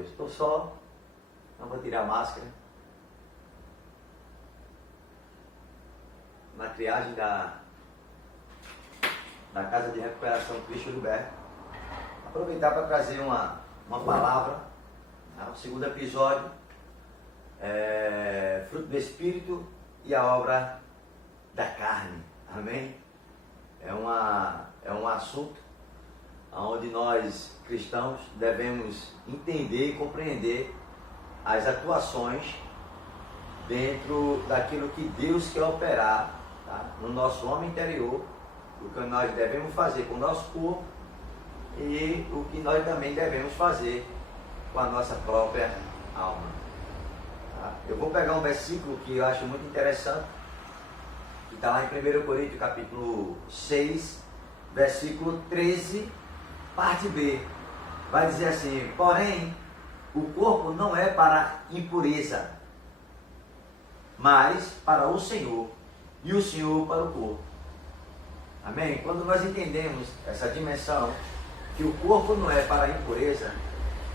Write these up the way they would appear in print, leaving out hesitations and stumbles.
Deus. Estou só, não vou tirar a máscara. Na triagem da Casa de Recuperação Cristo Liberto. Aproveitar para trazer uma palavra, o segundo episódio, fruto do Espírito e a obra da carne. Amém? É um assunto onde nós cristãos devemos entender e compreender as atuações dentro daquilo que Deus quer operar, tá? No nosso homem interior, o que nós devemos fazer com o nosso corpo e o que nós também devemos fazer com a nossa própria alma. Tá? Eu vou pegar um versículo que eu acho muito interessante, que está lá em 1 Coríntios capítulo 6, versículo 13, parte B. Vai dizer assim: porém, o corpo não é para impureza, mas para o Senhor, e o Senhor para o corpo. Amém? Quando nós entendemos essa dimensão, que o corpo não é para a impureza,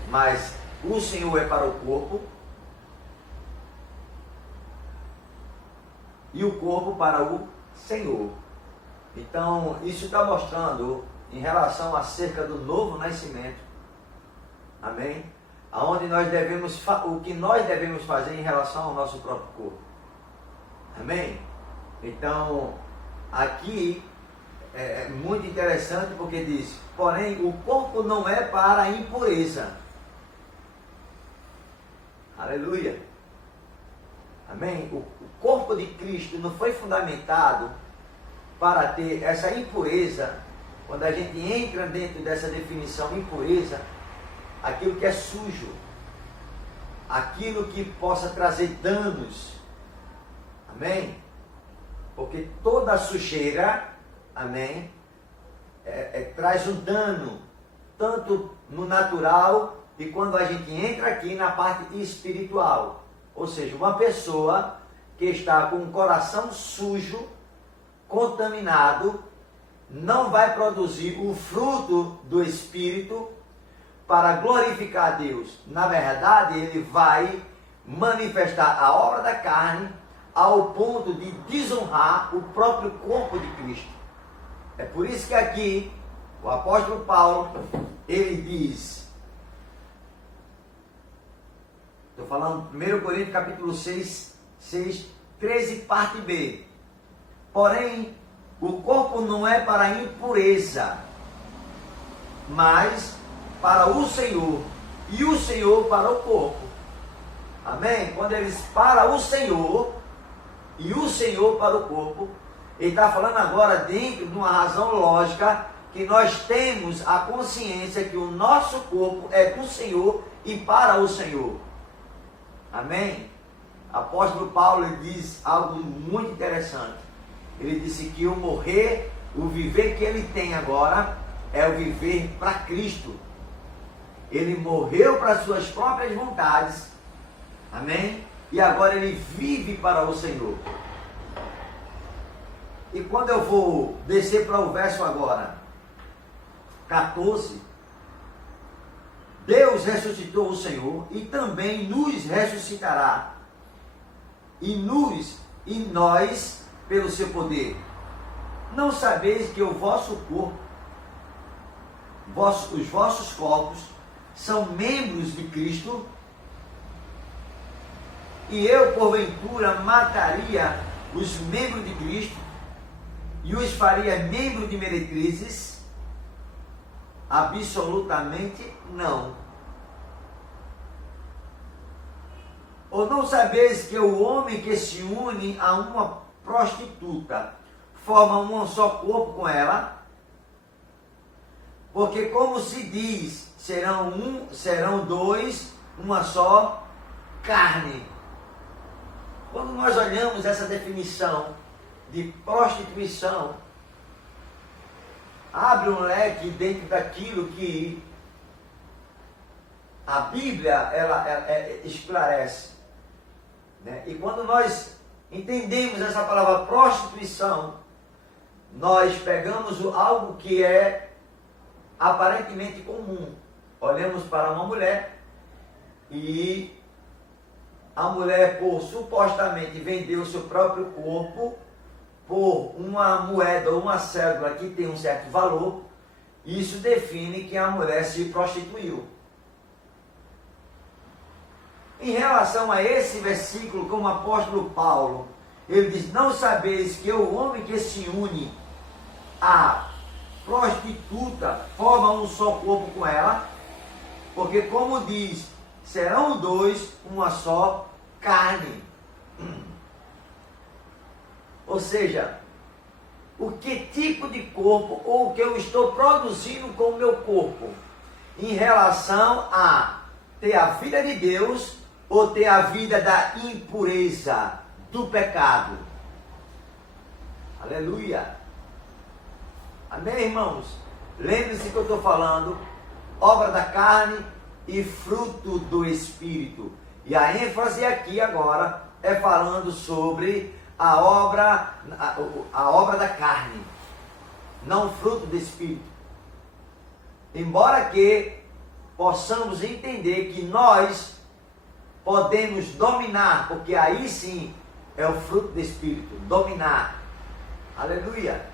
mas o Senhor é para o corpo, e o corpo para o Senhor. Então, isso está mostrando em relação acerca do novo nascimento. Amém? Aonde nós devemos, o que nós devemos fazer em relação ao nosso próprio corpo. Amém? Então, aqui é muito interessante porque diz: porém, o corpo não é para a impureza. Aleluia! Amém? O corpo de Cristo não foi fundamentado para ter essa impureza. Quando a gente entra dentro dessa definição impureza, aquilo que é sujo, aquilo que possa trazer danos. Amém? Porque toda sujeira, amém, traz um dano, tanto no natural e quando a gente entra aqui na parte espiritual. Ou seja, uma pessoa que está com o coração sujo, contaminado, não vai produzir o fruto do Espírito para glorificar a Deus. Na verdade, ele vai manifestar a obra da carne ao ponto de desonrar o próprio corpo de Cristo. É por isso que aqui o apóstolo Paulo, ele diz, estou falando 1 Coríntios capítulo 6, 13, parte B. Porém, o corpo não é para a impureza, mas para o Senhor, e o Senhor para o corpo. Amém? Quando eles para o Senhor, e o Senhor para o corpo, ele está falando agora dentro de uma razão lógica, que nós temos a consciência que o nosso corpo é do Senhor e para o Senhor. Amém? Apóstolo Paulo, ele diz algo muito interessante. Ele disse que o morrer, o viver que ele tem agora, é o viver para Cristo. Ele morreu para suas próprias vontades. Amém? E agora ele vive para o Senhor. E quando eu vou descer para o verso agora, 14, Deus ressuscitou o Senhor e também nos ressuscitará. E nós, pelo seu poder. Não sabeis que o vosso corpo, os vossos corpos, são membros de Cristo? E eu, porventura, mataria os membros de Cristo e os faria membros de meretrizes? Absolutamente não. Ou não sabeis que o homem que se une a uma prostituta forma um só corpo com ela? Porque como se diz, serão dois, uma só carne. Quando nós olhamos essa definição de prostituição, abre um leque dentro daquilo que a Bíblia ela esclarece, né? E quando nós entendemos essa palavra prostituição, nós pegamos algo que é aparentemente comum. Olhamos para uma mulher e a mulher, por supostamente vender o seu próprio corpo por uma moeda ou uma cédula que tem um certo valor, isso define que a mulher se prostituiu. Em relação a esse versículo, como o apóstolo Paulo, ele diz: não sabeis que o homem que se une à prostituta forma um só corpo com ela, porque como diz, serão dois uma só carne. Ou seja, o que tipo de corpo ou o que eu estou produzindo com o meu corpo em relação a ter a vida de Deus ou ter a vida da impureza, do pecado. Aleluia. Amém, irmãos? Lembre-se que eu estou falando obra da carne e fruto do Espírito. E a ênfase aqui agora é falando sobre a obra da carne, não fruto do Espírito. Embora que possamos entender que nós podemos dominar, porque aí sim é o fruto do Espírito, dominar. Aleluia.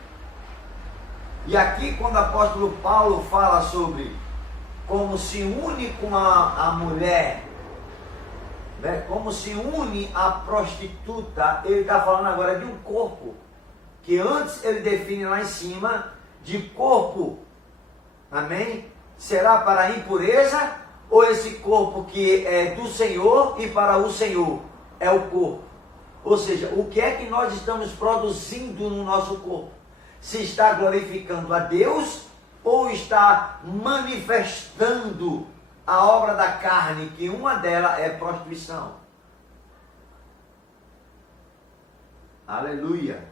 E aqui quando o apóstolo Paulo fala sobre como se une com a mulher, né? Como se une a prostituta, ele está falando agora de um corpo, que antes ele define lá em cima, de corpo, amém? Será para a impureza, ou esse corpo que é do Senhor e para o Senhor é o corpo? Ou seja, o que é que nós estamos produzindo no nosso corpo? Se está glorificando a Deus ou está manifestando a obra da carne, que uma delas é prostituição. Aleluia.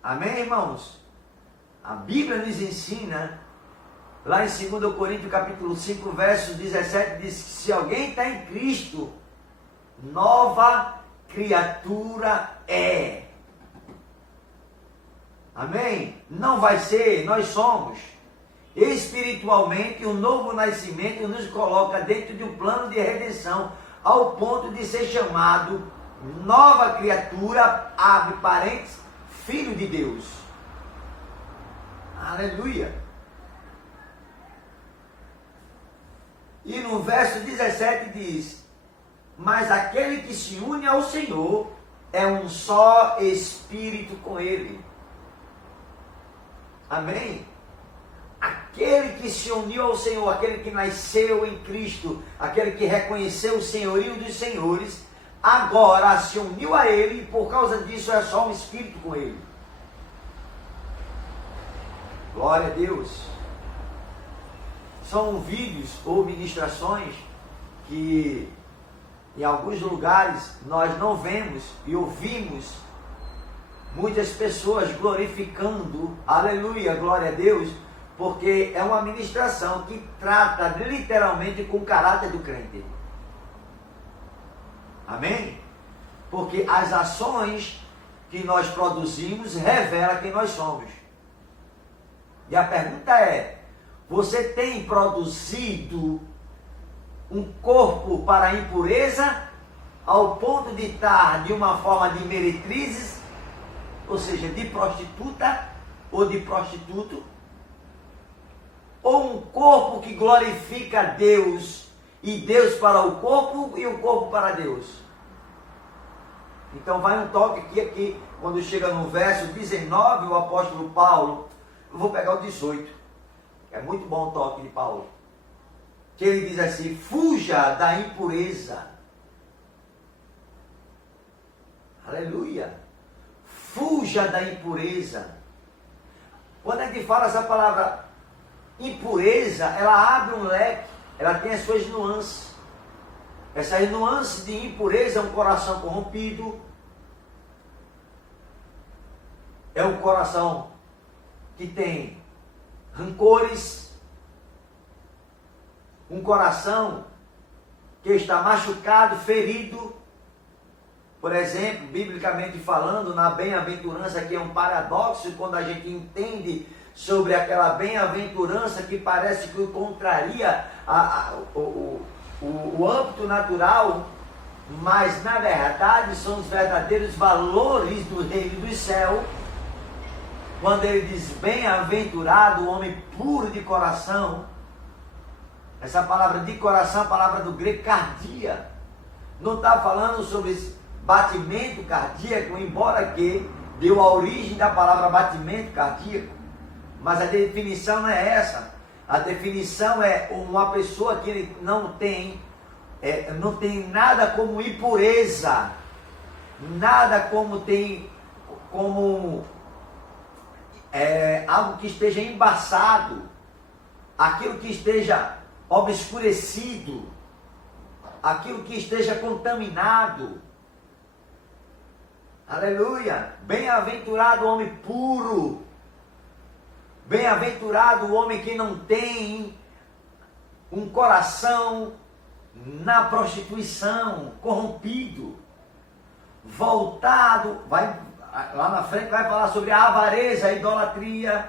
Amém, irmãos? A Bíblia nos ensina, lá em 2 Coríntios capítulo 5, verso 17, diz que se alguém está em Cristo, nova criatura é. Amém? Não vai ser, nós somos. Espiritualmente, o novo nascimento nos coloca dentro de um plano de redenção, ao ponto de ser chamado nova criatura, abre parênteses, filho de Deus. Aleluia. E no verso 17 diz: mas aquele que se une ao Senhor é um só espírito com Ele. Amém? Aquele que se uniu ao Senhor, aquele que nasceu em Cristo, aquele que reconheceu o senhorio dos senhores, agora se uniu a Ele e por causa disso é só um espírito com Ele. Glória a Deus. São vídeos ou ministrações que em alguns lugares nós não vemos e ouvimos muitas pessoas glorificando, aleluia, glória a Deus, porque é uma ministração que trata literalmente com o caráter do crente. Amém? Porque as ações que nós produzimos revelam quem nós somos. E a pergunta é: você tem produzido um corpo para a impureza ao ponto de estar de uma forma de meretrizes, ou seja, de prostituta ou de prostituto? Ou um corpo que glorifica a Deus, e Deus para o corpo e o corpo para Deus? Então vai um toque aqui, quando chega no verso 19, o apóstolo Paulo, eu vou pegar o 18, é muito bom o toque de Paulo, que ele diz assim: fuja da impureza. Aleluia. Fuja da impureza. Quando a gente fala essa palavra impureza, ela abre um leque, ela tem as suas nuances. Essas nuances de impureza é um coração corrompido, é um coração que tem rancores, um coração que está machucado, ferido. Por exemplo, biblicamente falando, na bem-aventurança, que é um paradoxo quando a gente entende sobre aquela bem-aventurança que parece que contraria o âmbito natural, mas na verdade são os verdadeiros valores do reino dos céus. Quando ele diz bem-aventurado o homem puro de coração, essa palavra de coração é a palavra do grego cardia. Não está falando sobre batimento cardíaco, embora que deu a origem da palavra batimento cardíaco, mas a definição não é essa. A definição é uma pessoa que não tem nada como impureza, nada como algo que esteja embaçado, aquilo que esteja obscurecido, aquilo que esteja contaminado. Aleluia! Bem-aventurado o homem puro, bem-aventurado o homem que não tem um coração na prostituição, corrompido, voltado, lá na frente vai falar sobre a avareza, a idolatria,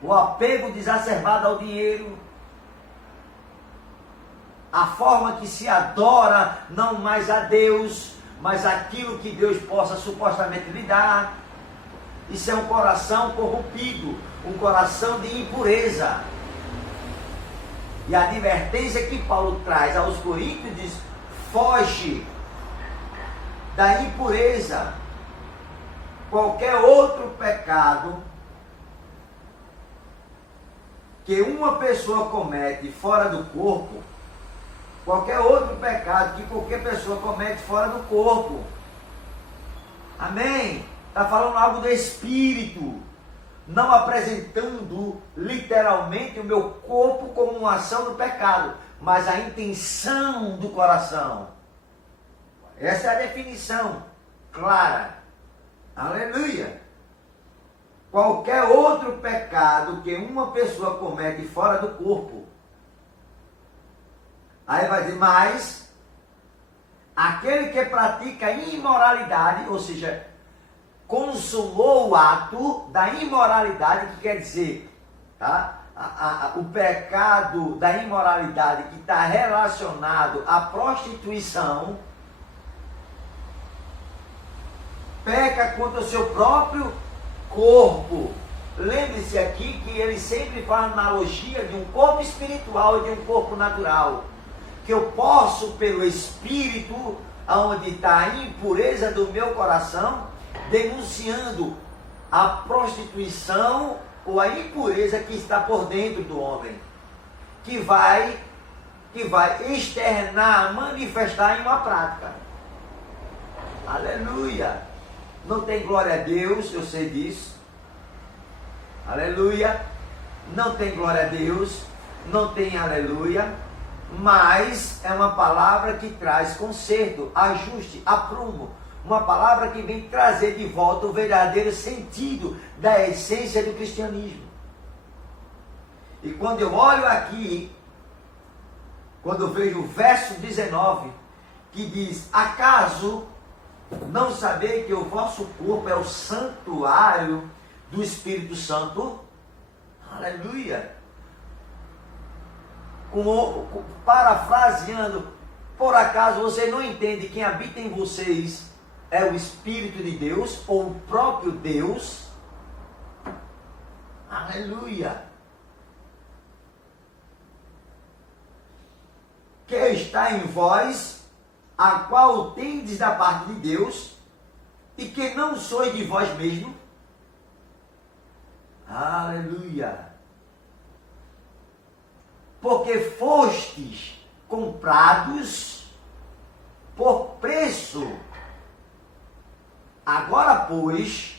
o apego desacerbado ao dinheiro, a forma que se adora não mais a Deus, mas aquilo que Deus possa supostamente lhe dar. Isso é um coração corrompido, um coração de impureza. E a advertência que Paulo traz aos Coríntios diz: foge da impureza. Qualquer outro pecado que uma pessoa comete fora do corpo, qualquer outro pecado que qualquer pessoa comete fora do corpo, amém? Está falando algo do espírito, não apresentando literalmente o meu corpo como uma ação do pecado, mas a intenção do coração. Essa é a definição clara. Aleluia! Qualquer outro pecado que uma pessoa comete fora do corpo. Aí vai dizer, mas aquele que pratica imoralidade, ou seja, consumou o ato da imoralidade, que quer dizer, tá? O pecado da imoralidade que está relacionado à prostituição, peca contra o seu próprio corpo. Lembre-se aqui que ele sempre faz analogia de um corpo espiritual e de um corpo natural. Que eu posso, pelo Espírito, onde está a impureza do meu coração, denunciando a prostituição ou a impureza que está por dentro do homem, que vai externar, manifestar em uma prática. Aleluia! Não tem glória a Deus, eu sei disso. Aleluia! Não tem glória a Deus, não tem aleluia, mas é uma palavra que traz conserto, ajuste, aprumo. Uma palavra que vem trazer de volta o verdadeiro sentido da essência do cristianismo. E quando eu olho aqui, quando eu vejo o verso 19, que diz: acaso não saber que o vosso corpo é o santuário do Espírito Santo? Aleluia! Parafraseando, por acaso você não entende quem habita em vocês é o Espírito de Deus, ou o próprio Deus? Aleluia! Que está em vós, a qual tendes da parte de Deus, e que não sois de vós mesmo. Aleluia! Porque fostes comprados por preço. Agora, pois,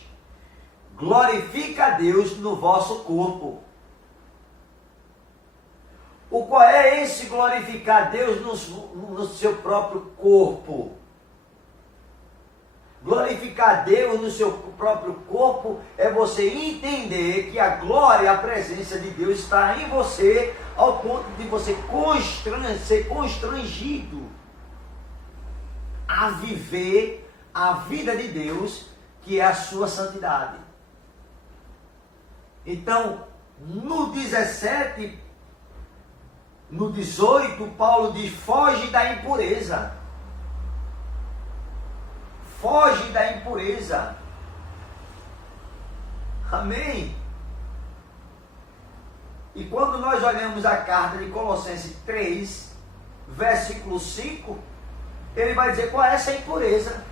glorifica a Deus no vosso corpo. O qual é esse glorificar Deus no seu próprio corpo? Glorificar Deus no seu próprio corpo é você entender que a glória, a presença de Deus está em você, ao ponto de você ser constrangido a viver a vida de Deus, que é a sua santidade. Então, no 17, no 18, Paulo diz: foge da impureza. Foge da impureza. Amém? E quando nós olhamos a carta de Colossenses 3, versículo 5, ele vai dizer qual é essa impureza.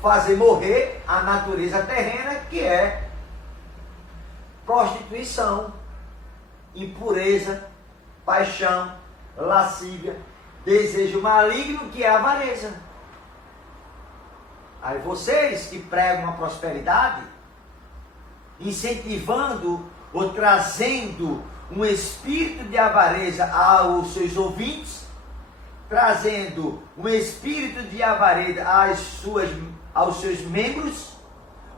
Fazer morrer a natureza terrena, que é prostituição, impureza, paixão, lascívia, desejo maligno, que é avareza. Aí vocês que pregam a prosperidade, incentivando ou trazendo um espírito de avareza aos seus ouvintes, trazendo um espírito de avareza aos seus membros,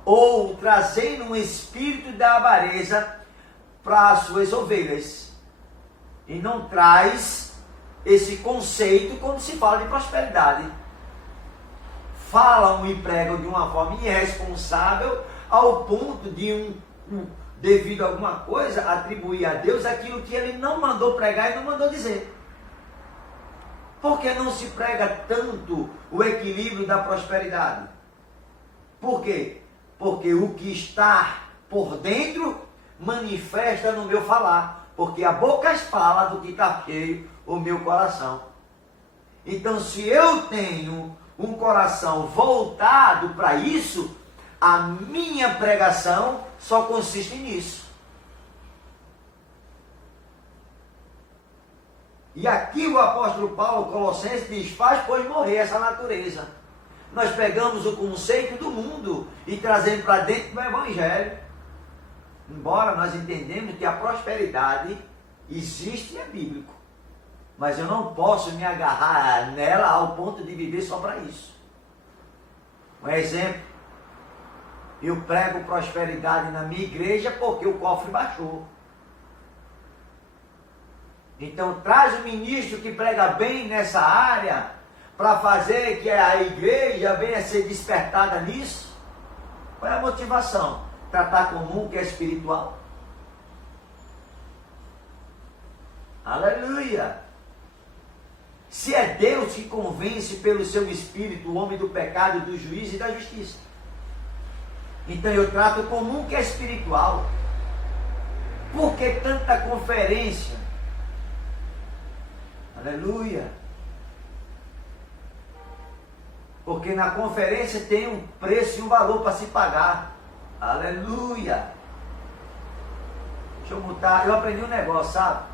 ou trazendo um espírito de avareza para as suas ovelhas. E não traz esse conceito quando se fala de prosperidade. Falam e pregam de uma forma irresponsável ao ponto de devido a alguma coisa, atribuir a Deus aquilo que ele não mandou pregar e não mandou dizer. Por que não se prega tanto o equilíbrio da prosperidade? Por quê? Porque o que está por dentro manifesta no meu falar. Porque a boca fala do que está cheio o meu coração. Então, se eu tenho um coração voltado para isso, a minha pregação só consiste nisso. E aqui o apóstolo Paulo, Colossenses, diz: faz, pois, morrer essa natureza. Nós pegamos o conceito do mundo e trazemos para dentro do Evangelho. Embora nós entendemos que a prosperidade existe e é bíblico. Mas eu não posso me agarrar nela ao ponto de viver só para isso. Um exemplo: eu prego prosperidade na minha igreja porque o cofre baixou. Então traz um ministro que prega bem nessa área para fazer que a igreja venha a ser despertada nisso. Qual é a motivação? Tratar comum que é espiritual. Aleluia! Se é Deus que convence pelo seu espírito o homem do pecado, do juízo e da justiça. Então eu trato o comum que é espiritual. Por que tanta conferência? Aleluia! Porque na conferência tem um preço e um valor para se pagar. Aleluia! Deixa eu mutar. Eu aprendi um negócio, sabe?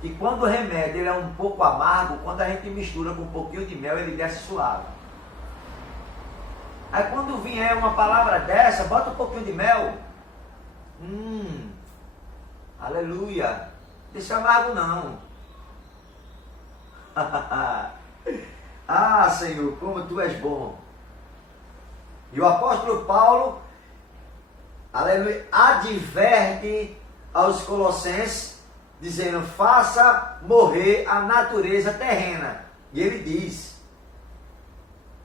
Que quando o remédio ele é um pouco amargo, quando a gente mistura com um pouquinho de mel, ele desce suave. Aí quando vier uma palavra dessa, bota um pouquinho de mel. Aleluia! Deixa amargo não. Ah, Senhor, como Tu és bom. E o apóstolo Paulo, aleluia, adverte aos Colossenses, dizendo: faça morrer a natureza terrena. E ele diz: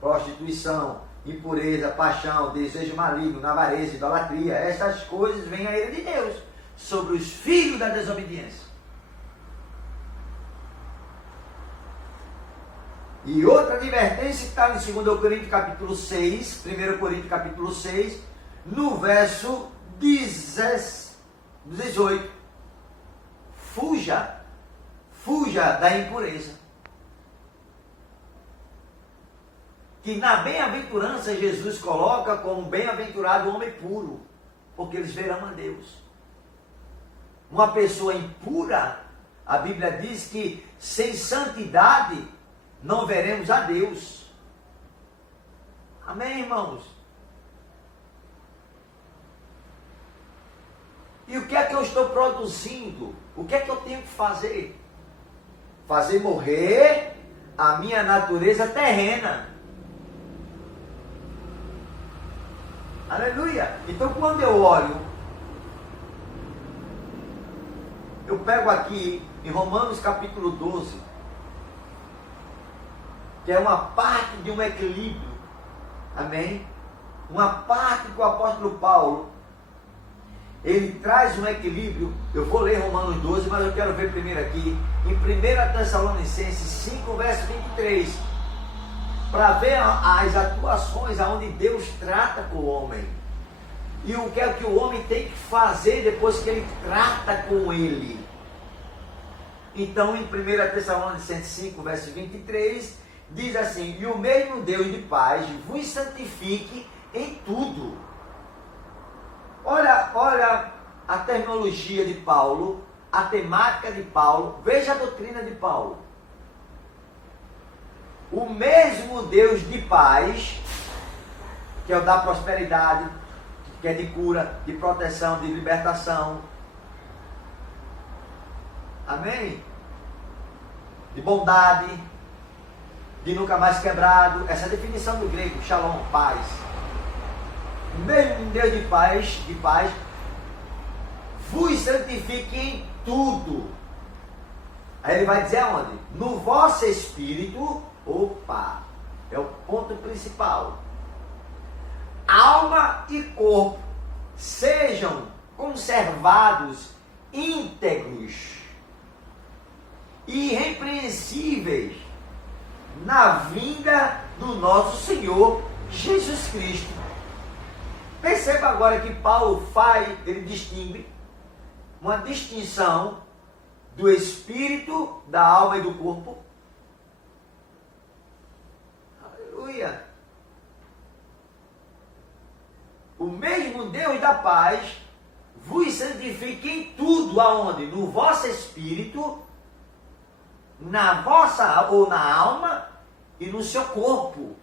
prostituição, impureza, paixão, desejo maligno, avareza, idolatria, essas coisas vêm a ira de Deus sobre os filhos da desobediência. E outra advertência que está em 2 Coríntios capítulo 6, 1 Coríntios capítulo 6, no verso 18. Fuja da impureza. Que na bem-aventurança Jesus coloca como bem-aventurado o homem puro, porque eles verão a Deus. Uma pessoa impura, a Bíblia diz que sem santidade não veremos a Deus. Amém, irmãos? E o que é que eu estou produzindo? O que é que eu tenho que fazer? Fazer morrer a minha natureza terrena. Aleluia! Então quando eu olho, eu pego aqui em Romanos capítulo 12, que é uma parte de um equilíbrio, amém? Uma parte que o apóstolo Paulo, ele traz um equilíbrio. Eu vou ler Romanos 12, mas eu quero ver primeiro aqui, em 1 Tessalonicenses 5, verso 23, para ver as atuações aonde Deus trata com o homem. E o que é que o homem tem que fazer depois que ele trata com ele. Então, em 1 Tessalonicenses 5, verso 23, diz assim: e o mesmo Deus de paz vos santifique em tudo. Olha a terminologia de Paulo, a temática de Paulo, veja a doutrina de Paulo. O mesmo Deus de paz, que é o da prosperidade, que é de cura, de proteção, de libertação. Amém? De bondade, de nunca mais quebrado. Essa é a definição do grego, shalom, paz. O mesmo Deus de paz, vos santifique em tudo. Aí ele vai dizer aonde? No vosso espírito, opa, é o ponto principal. Alma e corpo sejam conservados íntegros e irrepreensíveis na vinda do nosso Senhor Jesus Cristo. Perceba agora que Paulo ele distingue uma distinção do espírito, da alma e do corpo. Aleluia! O mesmo Deus da paz vos santifique em tudo, aonde? No vosso espírito, na vossa ou na alma e no seu corpo.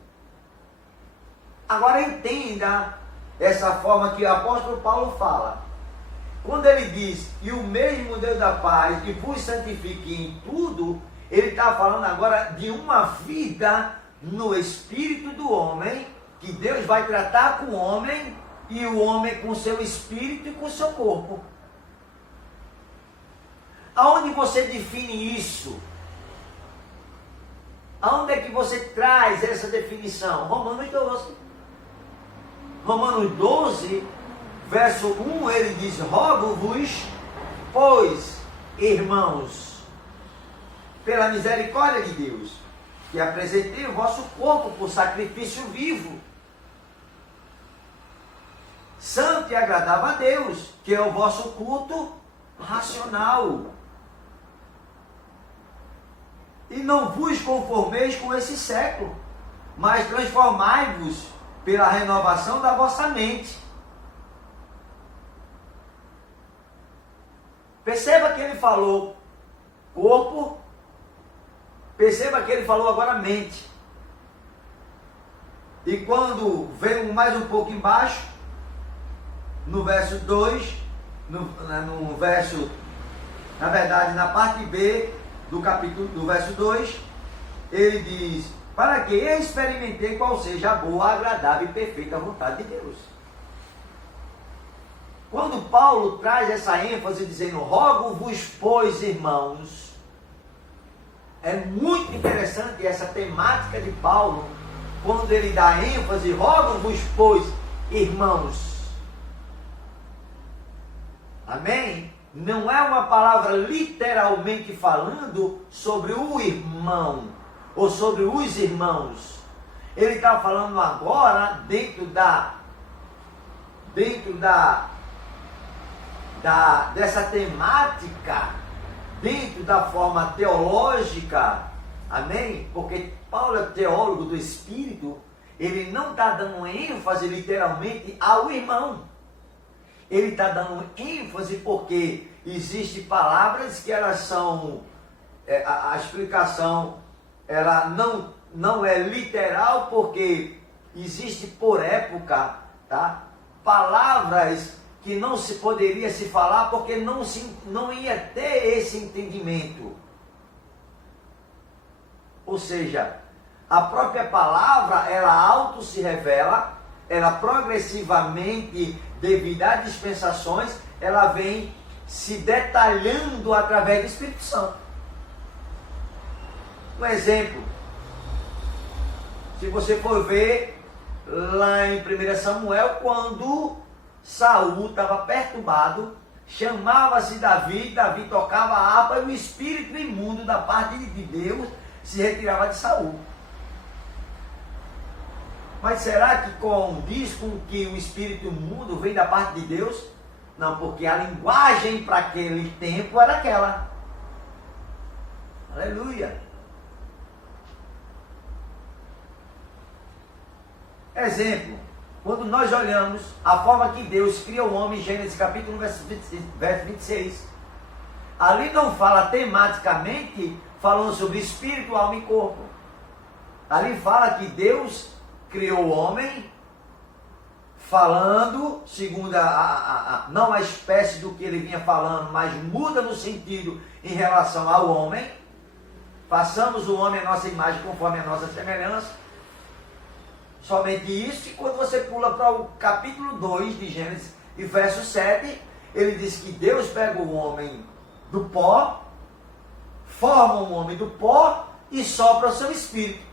Agora entenda essa forma que o apóstolo Paulo fala. Quando ele diz, e o mesmo Deus da paz que vos santifique em tudo, ele está falando agora de uma vida no espírito do homem, que Deus vai tratar com o homem, e o homem com seu espírito e com seu corpo. Aonde você define isso? Aonde é que você traz essa definição? Romanos 12. Romanos 12, verso 1, ele diz: rogo-vos, pois, irmãos, pela misericórdia de Deus, que apresentei o vosso corpo por sacrifício vivo, santo e agradável a Deus, que é o vosso culto racional. E não vos conformeis com esse século, mas transformai-vos pela renovação da vossa mente. Perceba que ele falou corpo, perceba que ele falou agora mente. E quando vem mais um pouco embaixo, no verso 2, na verdade, na parte B do capítulo, do verso 2, ele diz: para que eu experimentei qual seja a boa, agradável e perfeita vontade de Deus. Quando Paulo traz essa ênfase dizendo, rogo-vos, pois, irmãos, é muito interessante essa temática de Paulo, quando ele dá ênfase, rogo-vos, pois, irmãos. Amém? Não é uma palavra literalmente falando sobre o irmão, ou sobre os irmãos. Ele está falando agora dentro dessa temática, dentro da forma teológica, amém? Porque Paulo é teólogo do Espírito, ele não está dando ênfase literalmente ao irmão. Ele está dando ênfase porque existem palavras que elas são, a explicação, ela não é literal, porque existe por época, tá? Palavras que não se poderia se falar porque não ia ter esse entendimento. Ou seja, a própria palavra, ela auto se revela, ela progressivamente, devido a dispensações, ela vem se detalhando através do Espírito Santo. Um exemplo, se você for ver lá em 1 Samuel, quando Saul estava perturbado, chamava-se Davi, Davi tocava a harpa e o espírito imundo da parte de Deus se retirava de Saul. Mas será que diz com que o espírito imundo vem da parte de Deus? Não, porque a linguagem para aquele tempo era aquela. Aleluia. Exemplo, quando nós olhamos a forma que Deus cria o homem, em Gênesis capítulo 1, verso 26, ali não fala tematicamente, falando sobre espírito, alma e corpo. Ali fala que Deus criou o homem, falando, segundo não a espécie do que ele vinha falando, mas muda no sentido em relação ao homem. Façamos o homem a nossa imagem conforme a nossa semelhança. Somente isso, e quando você pula para o capítulo 2 de Gênesis, e verso 7, ele diz que Deus pega o homem do pó, forma o homem do pó e sopra o seu espírito.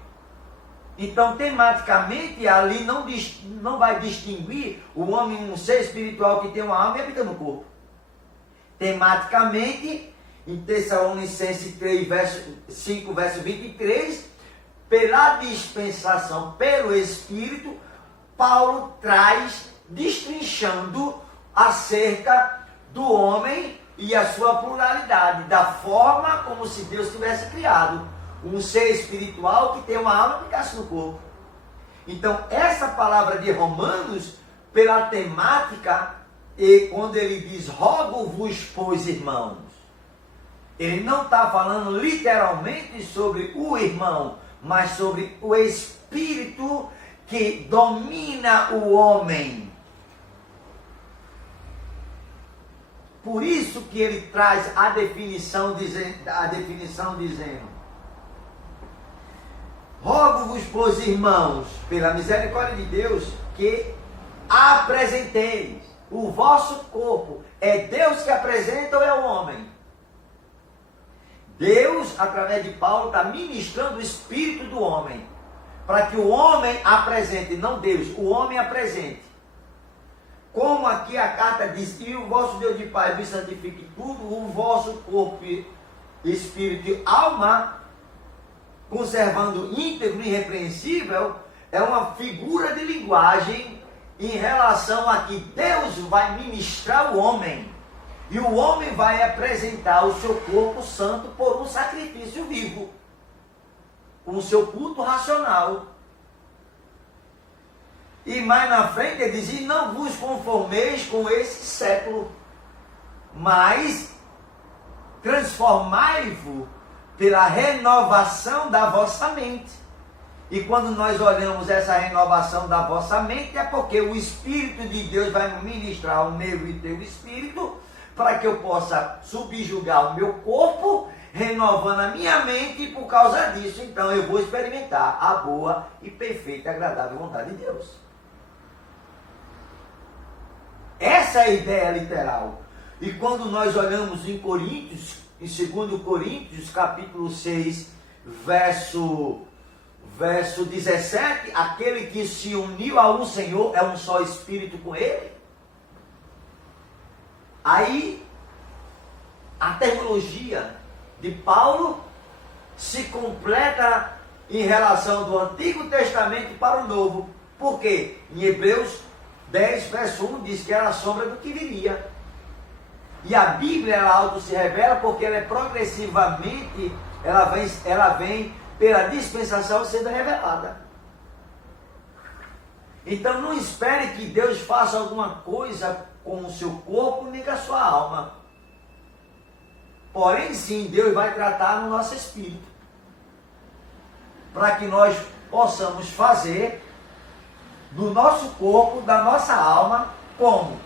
Então, tematicamente, ali não vai distinguir o homem, um ser espiritual que tem uma alma e habita no corpo. Tematicamente, em Tessalonicenses 5, verso 23, pela dispensação, pelo Espírito, Paulo traz, destrinchando acerca do homem e a sua pluralidade, da forma como se Deus tivesse criado um ser espiritual que tem uma alma que ficasse no corpo. Então, essa palavra de Romanos, pela temática, e quando ele diz, rogo-vos, pois, irmãos, ele não está falando literalmente sobre o irmão, mas sobre o espírito que domina o homem. Por isso que ele traz a definição dizendo, rogo-vos, pois, irmãos, pela misericórdia de Deus, que apresenteis o vosso corpo. É Deus que apresenta ou é o homem? Deus, através de Paulo, está ministrando o espírito do homem, para que o homem apresente, não Deus, o homem apresente. Como aqui a carta diz, e o vosso Deus de Pai vos santifique tudo, o vosso corpo, espírito e alma, conservando íntegro e irrepreensível, é uma figura de linguagem em relação a que Deus vai ministrar o homem. E o homem vai apresentar o seu corpo santo por um sacrifício vivo, com o seu culto racional. E mais na frente ele diz, e não vos conformeis com esse século, mas transformai-vos pela renovação da vossa mente. E quando nós olhamos essa renovação da vossa mente, é porque o Espírito de Deus vai ministrar o meu e teu espírito, para que eu possa subjugar o meu corpo, renovando a minha mente, e por causa disso, então, eu vou experimentar a boa e perfeita e agradável vontade de Deus. Essa é a ideia literal. E quando nós olhamos em Coríntios, em 2 Coríntios, capítulo 6, verso 17, aquele que se uniu a um Senhor é um só Espírito com Ele. Aí, a teologia de Paulo se completa em relação do Antigo Testamento para o Novo. Por quê? Em Hebreus 10, verso 1, diz que era a sombra do que viria. E a Bíblia, ela auto se revela porque ela é progressivamente, ela vem pela dispensação sendo revelada. Então não espere que Deus faça alguma coisa com o seu corpo nem com a sua alma. Porém sim, Deus vai tratar no nosso espírito, para que nós possamos fazer do nosso corpo, da nossa alma, como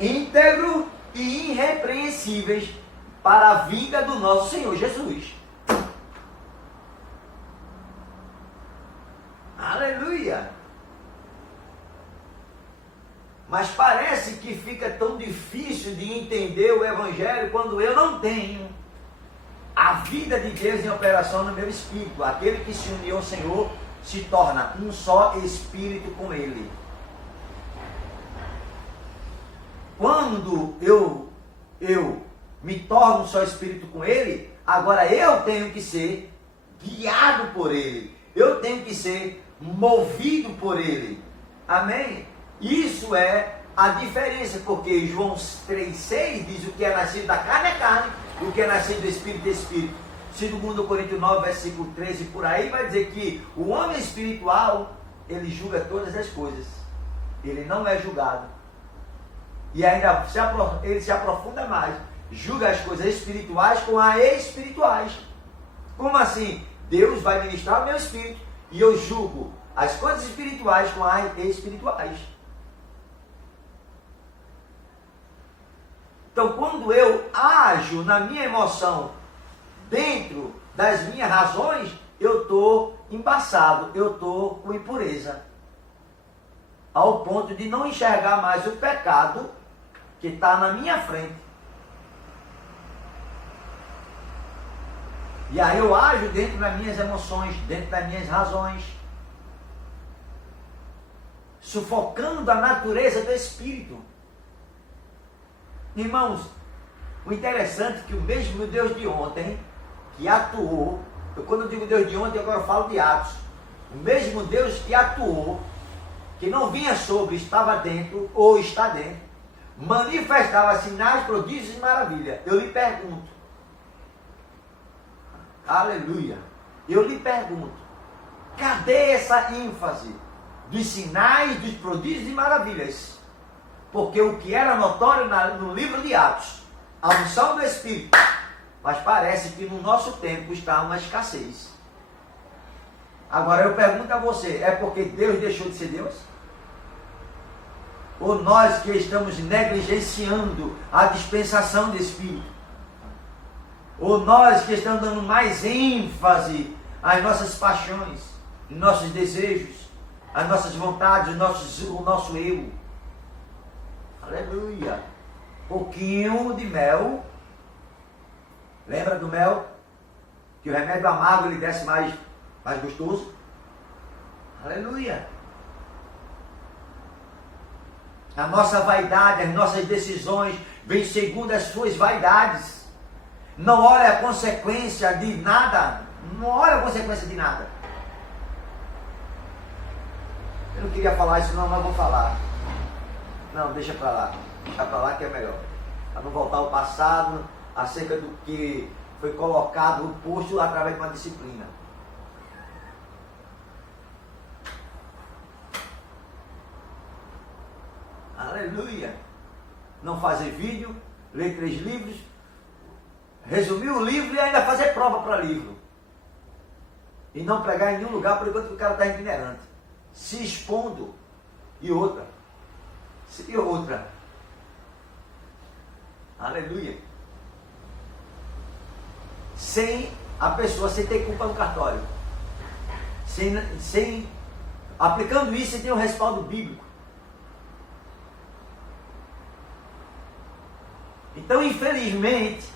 íntegro e irrepreensíveis para a vinda do nosso Senhor Jesus. Aleluia! Mas parece que fica tão difícil de entender o Evangelho quando eu não tenho a vida de Deus em operação no meu espírito. Aquele que se uniu ao Senhor se torna um só espírito com Ele. quando eu me torno só espírito com ele, agora eu tenho que ser guiado por ele. Eu tenho que ser movido por ele. Amém? Isso é a diferença, porque João 3,6 diz: o que é nascido da carne é carne, o que é nascido do espírito é espírito. 2 Coríntios 9, versículo 13, por aí vai dizer que o homem espiritual, ele julga todas as coisas. Ele não é julgado. E ainda ele se aprofunda mais. Julga as coisas espirituais com as espirituais. Como assim? Deus vai ministrar o meu espírito e eu julgo as coisas espirituais com as espirituais. Então, quando eu ajo na minha emoção, dentro das minhas razões, eu estou embaçado, eu estou com impureza. Ao ponto de não enxergar mais o pecado que está na minha frente. E aí eu ajo dentro das minhas emoções, dentro das minhas razões, sufocando a natureza do Espírito. Irmãos, o interessante é que o mesmo Deus de ontem, que atuou, quando eu digo Deus de ontem, agora eu falo de Atos, o mesmo Deus que atuou, que não vinha sobre, estava dentro, ou está dentro, manifestava sinais, prodígios e maravilhas. Eu lhe pergunto, aleluia, eu lhe pergunto, cadê essa ênfase dos sinais, dos prodígios e maravilhas? Porque o que era notório no livro de Atos, a unção do Espírito, mas parece que no nosso tempo está uma escassez. Agora eu pergunto a você, é porque Deus deixou de ser Deus? Ou nós que estamos negligenciando a dispensação do Espírito? Ou nós que estamos dando mais ênfase às nossas paixões, nossos desejos, às nossas vontades, o nosso eu? Aleluia! Pouquinho de mel. Lembra do mel? Que o remédio amargo ele desce mais gostoso. Aleluia! A nossa vaidade, as nossas decisões vêm segundo as suas vaidades. Não olha a consequência de nada. Não olha a consequência de nada. Eu não queria falar isso não, mas vou falar. Não, deixa para lá. Deixa para lá que é melhor. Para não voltar ao passado acerca do que foi colocado no posto através de uma disciplina. Aleluia! Não fazer vídeo, ler 3 livros, resumir o livro e ainda fazer prova para livro. E não pregar em nenhum lugar por enquanto que o cara está itinerante. Se expondo. E outra. Aleluia. Sem a pessoa sem ter culpa no cartório. Aplicando isso, você tem um respaldo bíblico. Então, infelizmente,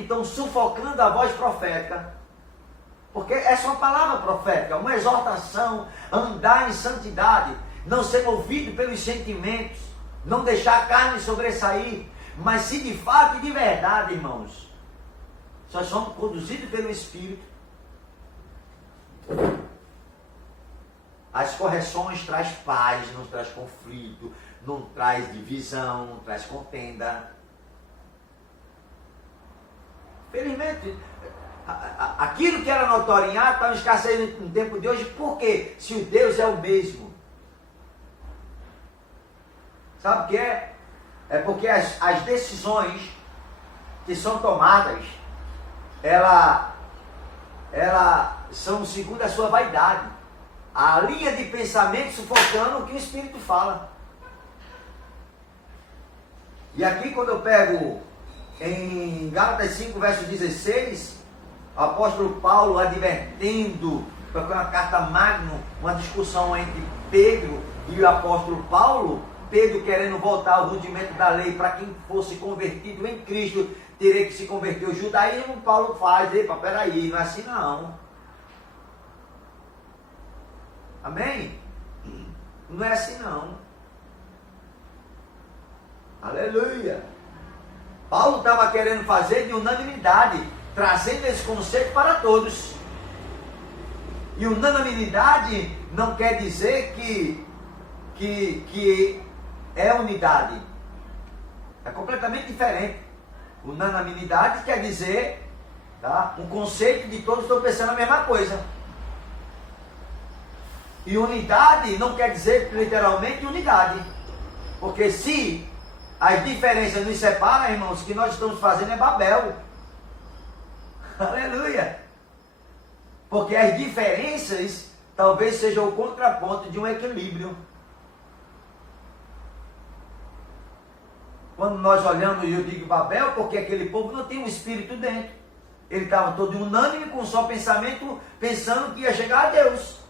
estão sufocando a voz profética. Porque essa é uma palavra profética, uma exortação a andar em santidade, não ser movido pelos sentimentos, não deixar a carne sobressair, mas se de fato e de verdade, irmãos, nós somos conduzidos pelo Espírito, as correções traz paz, não traz conflito, não traz divisão, não traz contenda. Felizmente, aquilo que era notório em Atos está escassez no tempo de hoje. Por quê? Se o Deus é o mesmo. Sabe o que é? É porque as decisões que são tomadas, ela são segundo a sua vaidade. A linha de pensamento sufocando o que o Espírito fala. E aqui quando eu pego em Gálatas 5, verso 16, o apóstolo Paulo advertendo, porque é uma carta magna, uma discussão entre Pedro e o apóstolo Paulo, Pedro querendo voltar ao rudimento da lei para quem fosse convertido em Cristo, teria que se converter ao judaísmo. Paulo faz, epa, peraí, não é assim não. Amém? Não é assim não. Aleluia. Paulo estava querendo fazer de unanimidade, trazendo esse conceito para todos. E unanimidade não quer dizer que é unidade. É completamente diferente. Unanimidade quer dizer, tá, um conceito de todos estão pensando a mesma coisa. E unidade não quer dizer literalmente unidade. Porque se as diferenças nos separam, irmãos, o que nós estamos fazendo é Babel. Aleluia. Porque as diferenças talvez sejam o contraponto de um equilíbrio. Quando nós olhamos, eu digo Babel, porque aquele povo não tinha um espírito dentro. Ele estava todo unânime, com um só pensamento, pensando que ia chegar a Deus.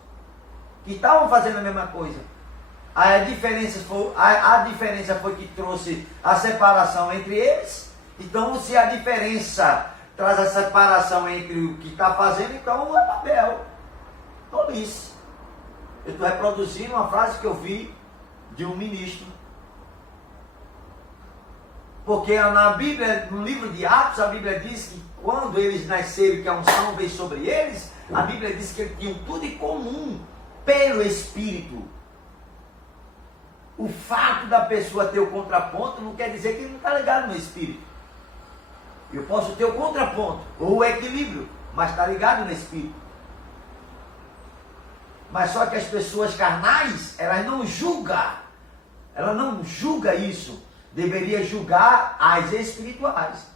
Que estavam fazendo a mesma coisa. A diferença foi que trouxe a separação entre eles. Então, se a diferença traz a separação entre o que está fazendo, então é Babel. Tolice. Eu estou reproduzindo uma frase que eu vi de um ministro. Porque na Bíblia, no livro de Atos, a Bíblia diz que quando eles nasceram, que a unção veio sobre eles, a Bíblia diz que eles tinham tudo em comum pelo Espírito. O fato da pessoa ter o contraponto não quer dizer que ele não está ligado no Espírito. Eu posso ter o contraponto, ou o equilíbrio, mas está ligado no Espírito. Mas só que as pessoas carnais, elas não julgam. Ela não julga isso. Deveria julgar as espirituais.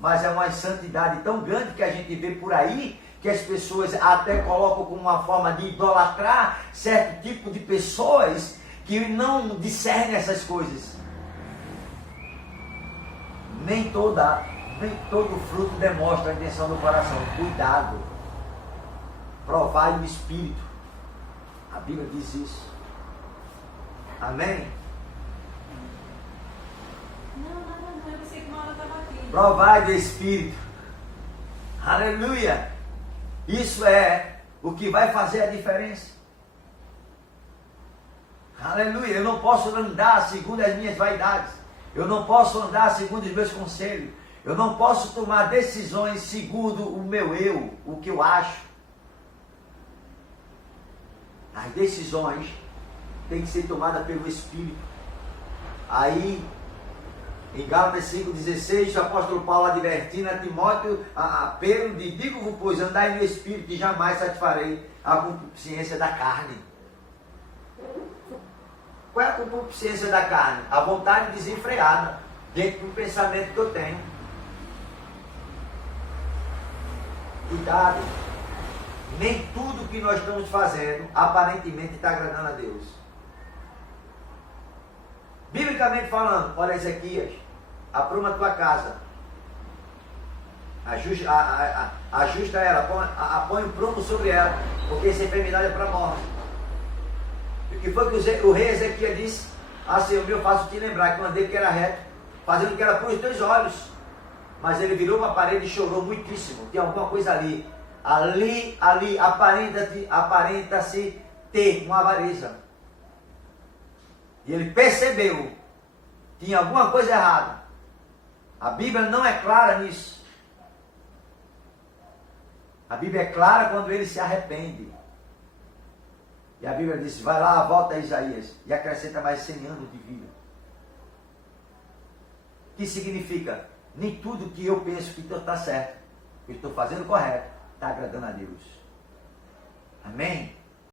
Mas é uma santidade tão grande que a gente vê por aí, que as pessoas até colocam como uma forma de idolatrar certo tipo de pessoas que não discernem essas coisas. Nem todo fruto demonstra a intenção do coração. Cuidado. Provai o Espírito. A Bíblia diz isso. Amém? Não, eu pensei que uma hora estava aqui. Provai o Espírito. Aleluia. Isso é o que vai fazer a diferença. Aleluia. Eu não posso andar segundo as minhas vaidades. Eu não posso andar segundo os meus conselhos. Eu não posso tomar decisões segundo o meu eu, o que eu acho. As decisões têm que ser tomadas pelo Espírito. Aí, em Gálatas 5,16, o apóstolo Paulo advertindo a Timóteo, a Pedro, digo-vos, pois, andai no Espírito e jamais satisfarei a concupiscência da carne. Qual é a concupiscência da carne? A vontade desenfreada dentro do pensamento que eu tenho. Cuidado. Nem tudo que nós estamos fazendo aparentemente está agradando a Deus. Biblicamente falando, olha Ezequias, apruma a tua casa, ajusta ela, põe o prumo sobre ela, porque essa enfermidade é para a morte. E o que foi que o rei Ezequias disse? Ah, Senhor meu, faço te lembrar que eu andei que era reto, fazendo o que era para os teus olhos. Mas ele virou para a parede e chorou muitíssimo. Tem alguma coisa ali. Ali, aparenta-se ter uma avareza. E ele percebeu, tinha alguma coisa errada. A Bíblia não é clara nisso. A Bíblia é clara quando ele se arrepende. E a Bíblia diz, vai lá, volta a Isaías, e acrescenta mais 100 anos de vida. O que significa? Nem tudo que eu penso que está certo, que eu estou fazendo correto, está agradando a Deus. Amém?